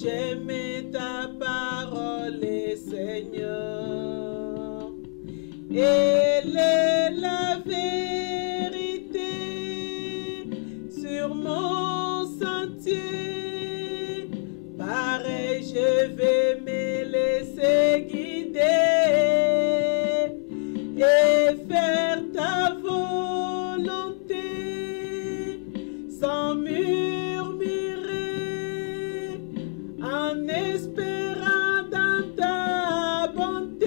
j'aimais ta parole, Seigneur. Elle est la vérité sur mon sentier. Pareil, je vais me laisser guider et faire ta volonté sans murmurer, en espérant dans ta bonté.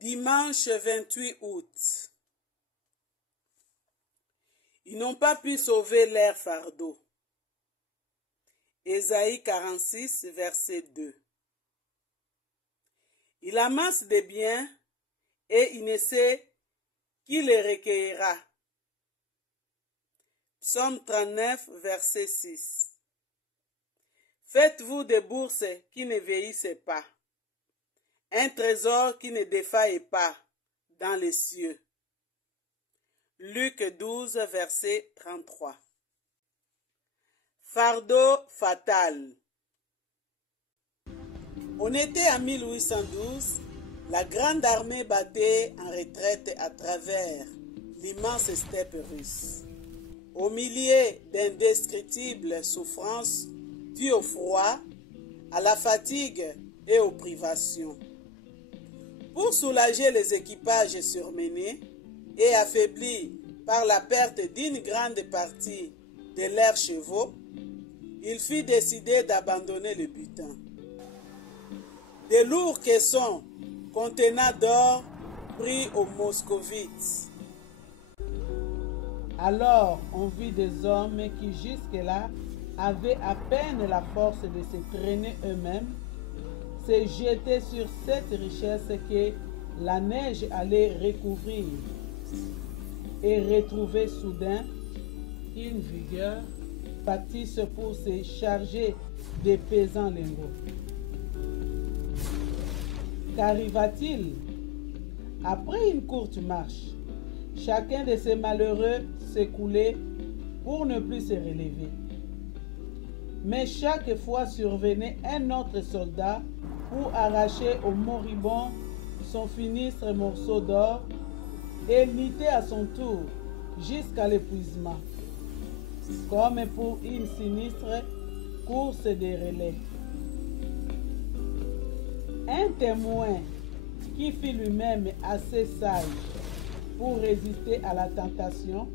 Dimanche 28 août. Ils n'ont pas pu sauver leur fardeau. Ésaïe 46, verset 2. Il amasse des biens et il ne sait qui les recueillera. Psaume 39, verset 6. Faites-vous des bourses qui ne vieillissent pas, un trésor qui ne défaille pas dans les cieux. Luc 12, verset 33. Fardeau fatal. On était en 1812, la grande armée battait en retraite à travers l'immense steppe russe. Au milieu d'indescriptibles souffrances dues au froid, à la fatigue et aux privations. Pour soulager les équipages surmenés et affaiblis par la perte d'une grande partie de leurs chevaux, il fut décidé d'abandonner le butin. De lourds caissons contenant d'or pris aux Moscovites. Alors on vit des hommes qui jusque-là avaient à peine la force de se traîner eux-mêmes, se jeter sur cette richesse que la neige allait recouvrir et retrouver soudain une vigueur bâtisse pour se charger des pesants lingots. Qu'arriva-t-il? Après une courte marche, chacun de ces malheureux s'écoulait pour ne plus se relever. Mais chaque fois survenait un autre soldat pour arracher au moribond son sinistre morceau d'or et lutter à son tour jusqu'à l'épuisement, comme pour une sinistre course de relais. Un témoin qui fut lui-même assez sage pour résister à la tentation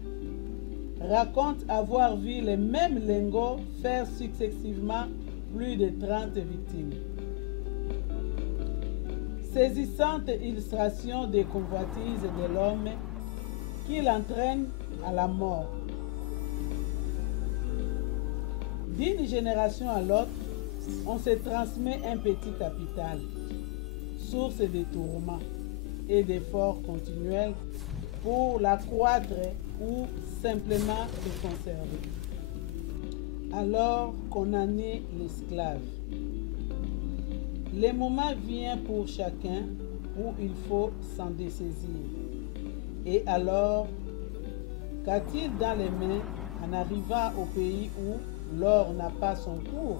raconte avoir vu les mêmes lingots faire successivement plus de 30 victimes. Saisissante illustration des convoitises de l'homme qui l'entraîne à la mort. D'une génération à l'autre, on se transmet un petit capital, source de tourments et d'efforts continuels pour l'accroître ou simplement le conserver. Alors qu'on en est l'esclave. Le moment vient pour chacun où il faut s'en dessaisir. Et alors, qu'a-t-il dans les mains en arrivant au pays où l'or n'a pas son cours?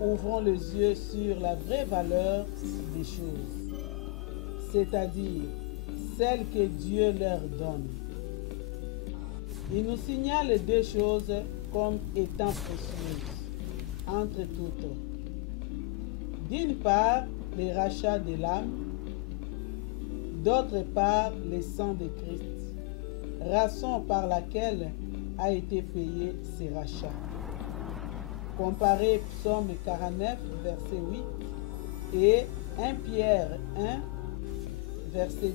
Ouvrons les yeux sur la vraie valeur des choses, c'est-à-dire celle que Dieu leur donne. Il nous signale deux choses comme étant précieuses, entre toutes. D'une part, le rachat de l'âme, d'autre part, le sang de Christ, rançon par laquelle a été payé ce rachat. Comparez Psaume 49, verset 8 et 1 Pierre 1, verset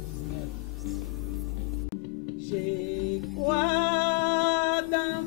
19. Je crois dans